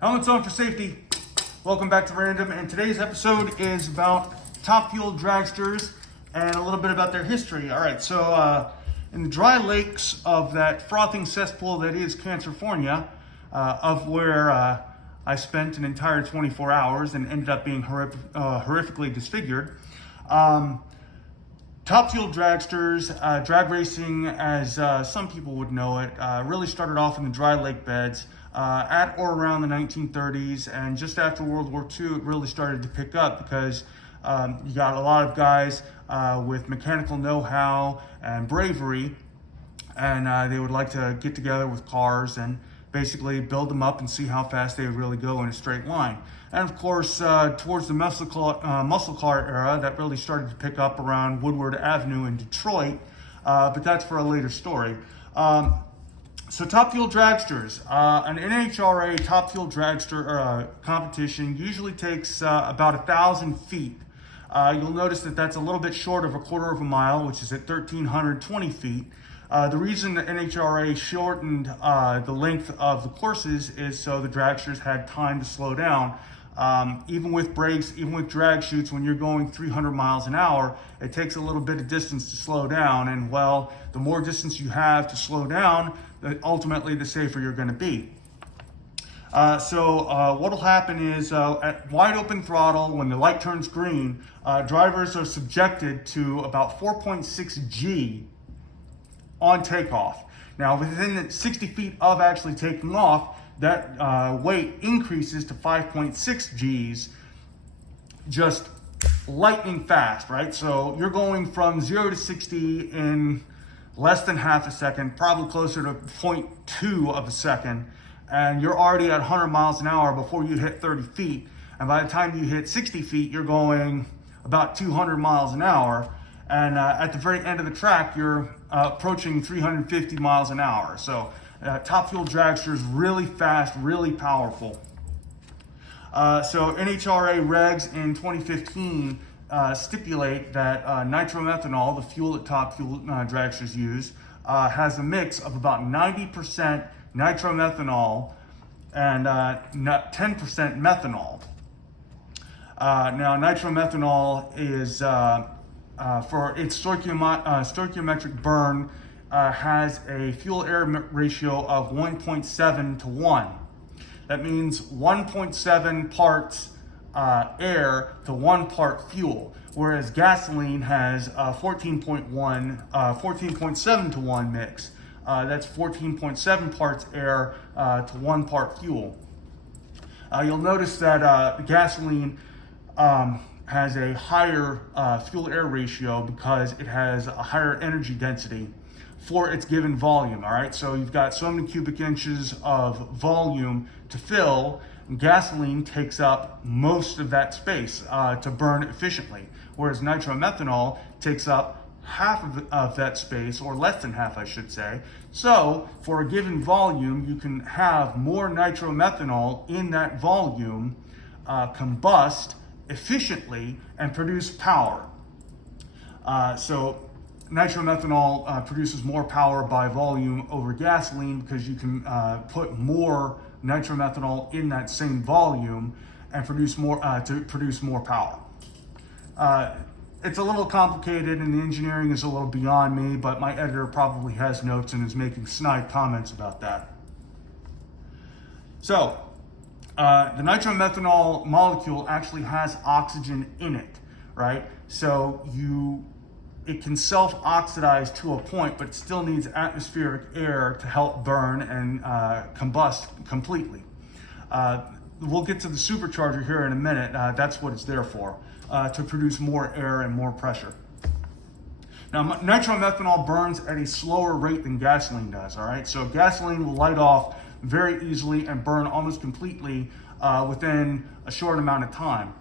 Helmets on for safety. Welcome back to Random, and today's episode is about top fuel dragsters and a little bit about their history. All right, so in the dry lakes of that frothing cesspool that is California, of where I spent an entire 24 hours and ended up being horrifically disfigured. Top fuel dragsters, drag racing, as some people would know it, really started off in the dry lake beds at or around the 1930s, and just after World War II, it really started to pick up because you got a lot of guys with mechanical know-how and bravery, and they would like to get together with cars and basically build them up and see how fast they would really go in a straight line. And of course, towards the muscle car era, that really started to pick up around Woodward Avenue in Detroit, but that's for a later story. So top fuel dragsters, an NHRA top fuel dragster competition usually takes about 1,000 feet. You'll notice that that's a little bit short of a quarter of a mile, which is at 1,320 feet. The reason the NHRA shortened the length of the courses is so the dragsters had time to slow down. Even with brakes, even with drag chutes, when you're going 300 miles an hour, it takes a little bit of distance to slow down. And well, the more distance you have to slow down, ultimately the safer you're going to be. So what will happen is at wide open throttle, when the light turns green, drivers are subjected to about 4.6 G on takeoff. Now, within 60 feet of actually taking off, that weight increases to 5.6 Gs, just lightning fast, right? So you're going from 0 to 60 in less than half a second, probably closer to 0.2 of a second, and you're already at 100 miles an hour before you hit 30 feet. And by the time you hit 60 feet, you're going about 200 miles an hour. And at the very end of the track, you're approaching 350 miles an hour. So top fuel dragsters, really fast, really powerful. So NHRA regs in 2015 stipulate that nitromethanol, the fuel that top fuel dragsters use, has a mix of about 90% nitromethanol and 10% methanol. Now, nitromethanol is for its stoichiometric burn, has a fuel-air ratio of 1.7 to 1. That means 1.7 parts air to 1 part fuel, whereas gasoline has 14.7 to 1 mix. That's 14.7 parts air to 1 part fuel. You'll notice that gasoline has a higher fuel-air ratio because it has a higher energy density for its given volume, all right? So you've got so many cubic inches of volume to fill, and gasoline takes up most of that space to burn efficiently, whereas nitromethanol takes up half of that space, or less than half, I should say. So for a given volume, you can have more nitromethanol in that volume combust efficiently and produce power. So nitromethanol produces more power by volume over gasoline because you can put more nitromethanol in that same volume and produce more power. It's a little complicated and the engineering is a little beyond me, but my editor probably has notes and is making snide comments about that. So the nitromethanol molecule actually has oxygen in it, right? So it can self-oxidize to a point, but it still needs atmospheric air to help burn and combust completely. We'll get to the supercharger here in a minute. That's what it's there for, to produce more air and more pressure. Now, nitromethanol burns at a slower rate than gasoline does, all right? So gasoline will light off very easily and burn almost completely within a short amount of time.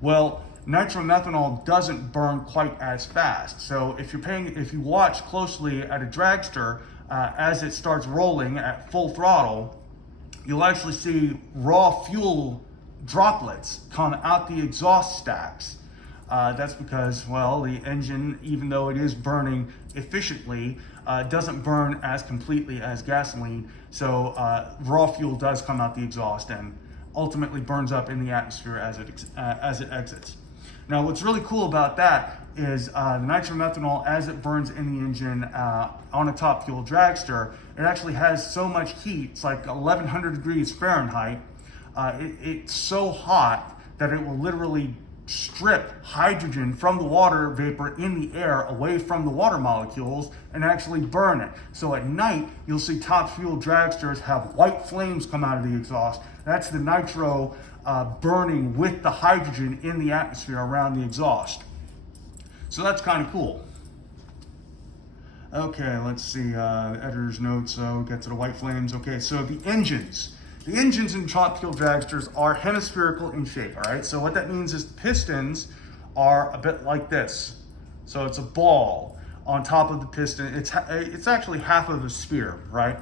Well, nitromethanol doesn't burn quite as fast. So if you watch closely at a dragster, as it starts rolling at full throttle, you'll actually see raw fuel droplets come out the exhaust stacks. That's because, well, the engine, even though it is burning efficiently, doesn't burn as completely as gasoline. So raw fuel does come out the exhaust, and ultimately burns up in the atmosphere as it exits. Now, what's really cool about that is the nitromethanol, as it burns in the engine on a top fuel dragster, it actually has so much heat. It's like 1100 degrees Fahrenheit. It's so hot that it will literally strip hydrogen from the water vapor in the air away from the water molecules and actually burn it. So at night, you'll see top fuel dragsters have white flames come out of the exhaust. That's the nitro burning with the hydrogen in the atmosphere around the exhaust. So that's kind of cool. Okay, let's see, the editor's notes, get to the white flames. Okay, so the engines. The engines in top fuel dragsters are hemispherical in shape, all right? So what that means is the pistons are a bit like this. So it's a ball on top of the piston. It's actually half of a sphere, right?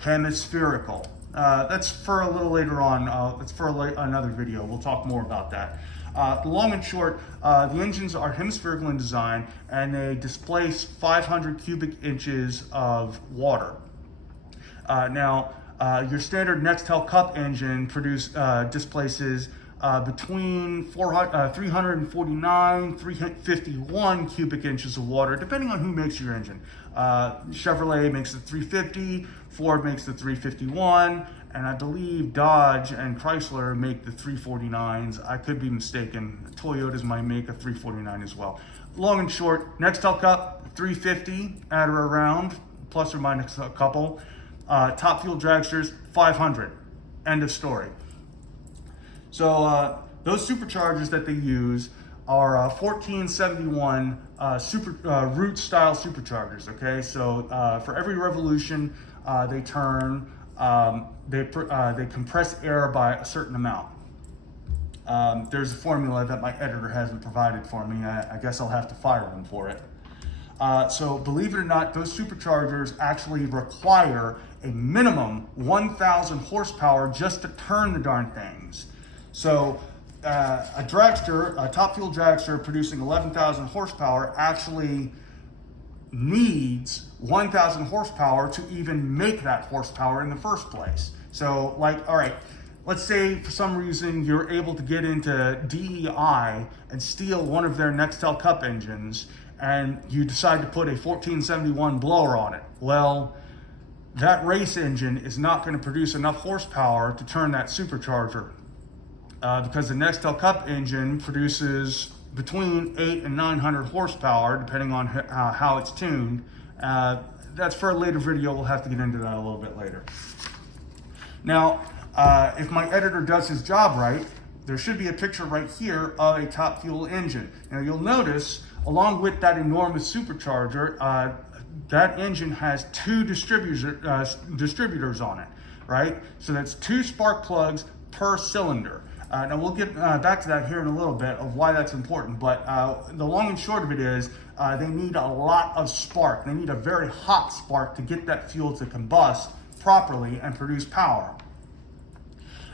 Hemispherical. That's for a little later on. That's for another video. We'll talk more about that. The long and short, the engines are hemispherical in design, and they displace 500 cubic inches of water. Your standard Nextel Cup engine displaces between 349, 351 cubic inches of water, depending on who makes your engine. Chevrolet makes the 350, Ford makes the 351, and I believe Dodge and Chrysler make the 349s. I could be mistaken. Toyotas might make a 349 as well. Long and short, Nextel Cup 350 at or around, plus or minus a couple. Top fuel dragsters 500. End of story. So those superchargers that they use are 1471 root style superchargers. Okay, so for every revolution they turn, they compress air by a certain amount. There's a formula that my editor hasn't provided for me. I guess I'll have to fire him for it. So believe it or not, those superchargers actually require a minimum 1,000 horsepower just to turn the darn things. So a dragster, a top fuel dragster producing 11,000 horsepower actually needs 1,000 horsepower to even make that horsepower in the first place. So like, all right, let's say for some reason you're able to get into DEI and steal one of their Nextel Cup engines, and you decide to put a 1471 blower on it. Well, that race engine is not going to produce enough horsepower to turn that supercharger because the Nextel Cup engine produces between 800 and 900 horsepower, depending on how it's tuned. That's for a later video. We'll have to get into that a little bit later. Now, if my editor does his job right, there should be a picture right here of a top fuel engine. Now, you'll notice, along with that enormous supercharger, that engine has two distributors on it, right? So that's 2 spark plugs per cylinder. Now we'll get back to that here in a little bit of why that's important, but the long and short of it is they need a lot of spark. They need a very hot spark to get that fuel to combust properly and produce power.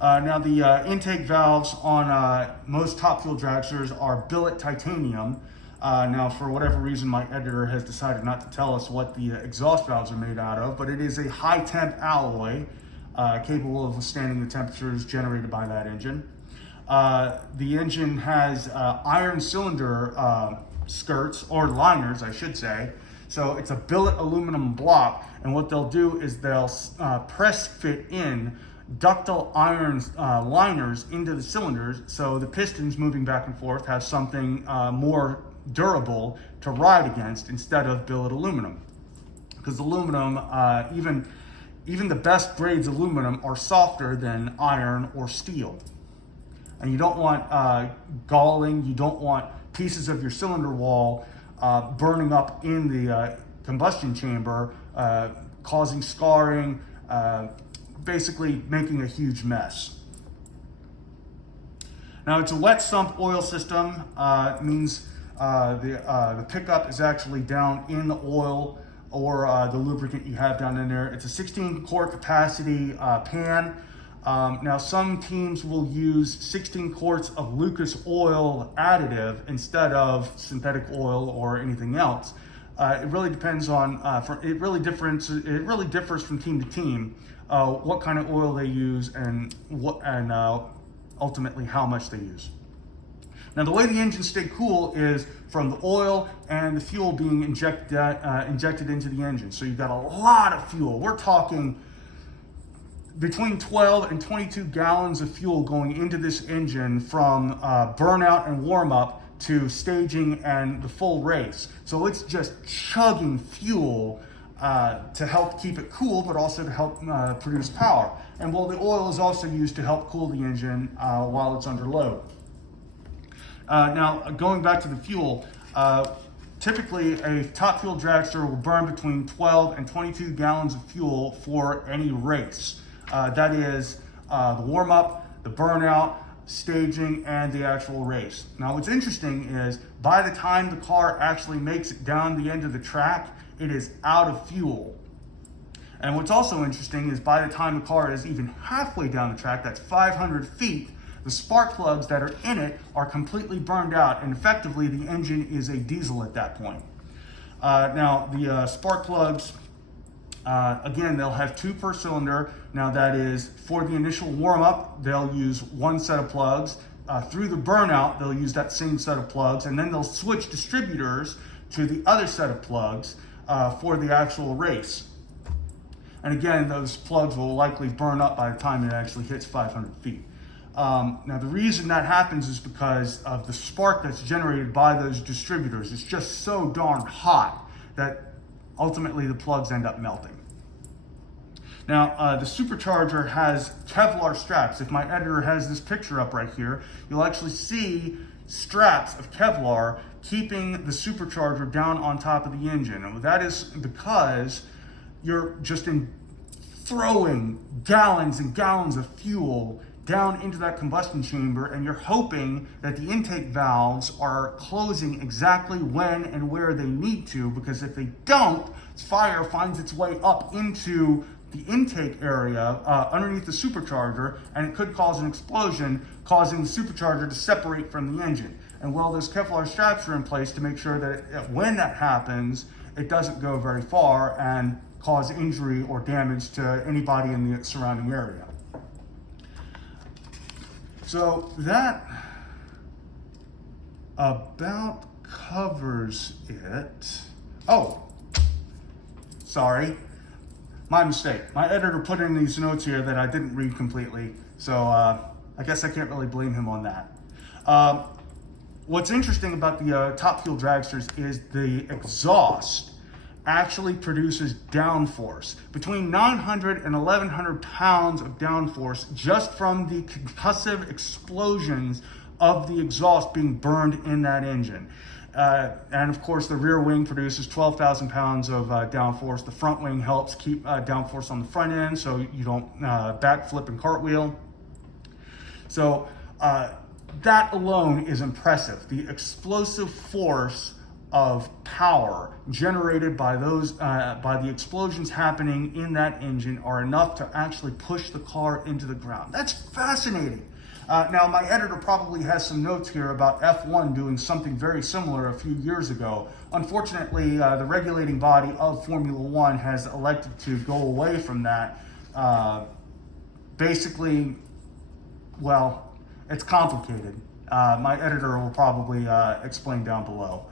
Now the intake valves on most top fuel dragsters are billet titanium. Now, for whatever reason, my editor has decided not to tell us what the exhaust valves are made out of, but it is a high temp alloy capable of withstanding the temperatures generated by that engine. The engine has iron cylinder skirts, or liners, I should say. So it's a billet aluminum block, and what they'll do is they'll press fit in ductile iron liners into the cylinders, so the pistons moving back and forth have something more durable to ride against instead of billet aluminum. Because aluminum, even the best grades aluminum are softer than iron or steel. And you don't want galling, you don't want pieces of your cylinder wall burning up in the combustion chamber, causing scarring, basically making a huge mess. Now, it's a wet sump oil system. It means the pickup is actually down in the oil or the lubricant you have down in there. It's a 16 quart capacity pan. Now, some teams will use 16 quarts of Lucas oil additive instead of synthetic oil or anything else. It really depends on, it really differs from team to team. what kind of oil they use, and ultimately how much they use. Now, the way the engines stay cool is from the oil and the fuel being injected into the engine. So you've got a lot of fuel. We're talking between 12 and 22 gallons of fuel going into this engine from burnout and warm up to staging and the full race. So it's just chugging fuel to help keep it cool, but also to help produce power. And well, the oil is also used to help cool the engine while it's under load. Now, going back to the fuel, typically a top fuel dragster will burn between 12 and 22 gallons of fuel for any race. That is the warm-up, the burnout, staging, and the actual race. Now, what's interesting is by the time the car actually makes it down the end of the track, it is out of fuel. And what's also interesting is by the time the car is even halfway down the track, that's 500 feet, the spark plugs that are in it are completely burned out, and effectively the engine is a diesel at that point. Now, the spark plugs, again, they'll have 2 per cylinder. Now, that is for the initial warm-up, they'll use 1 set of plugs. Through the burnout, they'll use that same set of plugs, and then they'll switch distributors to the other set of plugs for the actual race. And again, those plugs will likely burn up by the time it actually hits 500 feet. Now, the reason that happens is because of the spark that's generated by those distributors. It's just so darn hot that ultimately the plugs end up melting. Now, the supercharger has Kevlar straps. If my editor has this picture up right here, you'll actually see straps of Kevlar keeping the supercharger down on top of the engine. And that is because you're just throwing gallons and gallons of fuel down into that combustion chamber, and you're hoping that the intake valves are closing exactly when and where they need to, because if they don't, fire finds its way up into the intake area underneath the supercharger, and it could cause an explosion, causing the supercharger to separate from the engine. And while those Kevlar straps are in place to make sure that when that happens, it doesn't go very far and cause injury or damage to anybody in the surrounding area. So that about covers it. Oh, sorry, my mistake. My editor put in these notes here that I didn't read completely, so I guess I can't really blame him on that. What's interesting about the Top Fuel Dragsters is the exhaust actually produces downforce. Between 900 and 1,100 pounds of downforce just from the concussive explosions of the exhaust being burned in that engine. And of course, the rear wing produces 12,000 pounds of downforce. The front wing helps keep downforce on the front end so you don't backflip and cartwheel. So that alone is impressive. The explosive force of power generated by those by the explosions happening in that engine are enough to actually push the car into the ground. That's fascinating. Now, my editor probably has some notes here about F1 doing something very similar a few years ago. Unfortunately, the regulating body of Formula One has elected to go away from that. Basically, well, it's complicated. My editor will probably explain down below.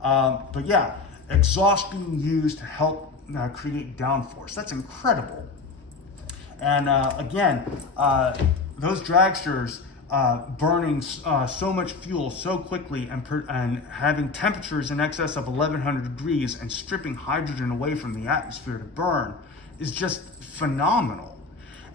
But yeah, exhaust being used to help create downforce. That's incredible. And again, those dragsters burning so much fuel so quickly and having temperatures in excess of 1,100 degrees and stripping hydrogen away from the atmosphere to burn is just phenomenal.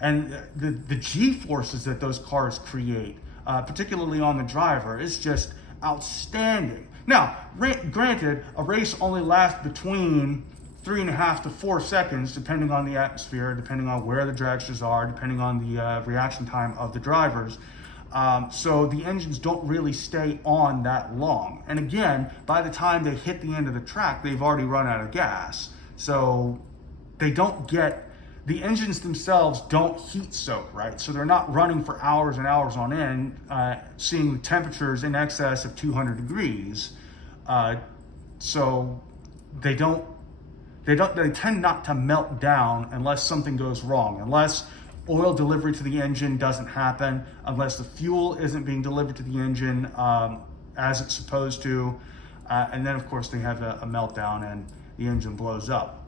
And the G-forces that those cars create, particularly on the driver, is just outstanding. Now, granted, a race only lasts between 3.5 to 4 seconds, depending on the atmosphere, depending on where the dragsters are, depending on the reaction time of the drivers. So the engines don't really stay on that long. And again, by the time they hit the end of the track, they've already run out of gas. So they don't get, the engines themselves don't heat soak, right? So they're not running for hours and hours on end, seeing temperatures in excess of 200 degrees. So they don't they tend not to melt down unless something goes wrong, unless oil delivery to the engine doesn't happen, unless the fuel isn't being delivered to the engine as it's supposed to, and then of course they have a meltdown and the engine blows up.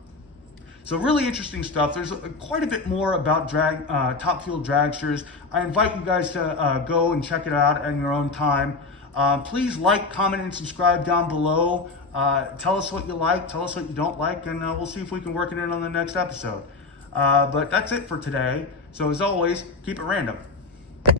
So really interesting stuff. There's quite a bit more about Top Fuel Dragsters. I invite you guys to go and check it out in your own time. Please like, comment, and subscribe down below. Tell us what you like, tell us what you don't like, and we'll see if we can work it in on the next episode. But that's it for today. So as always, keep it random.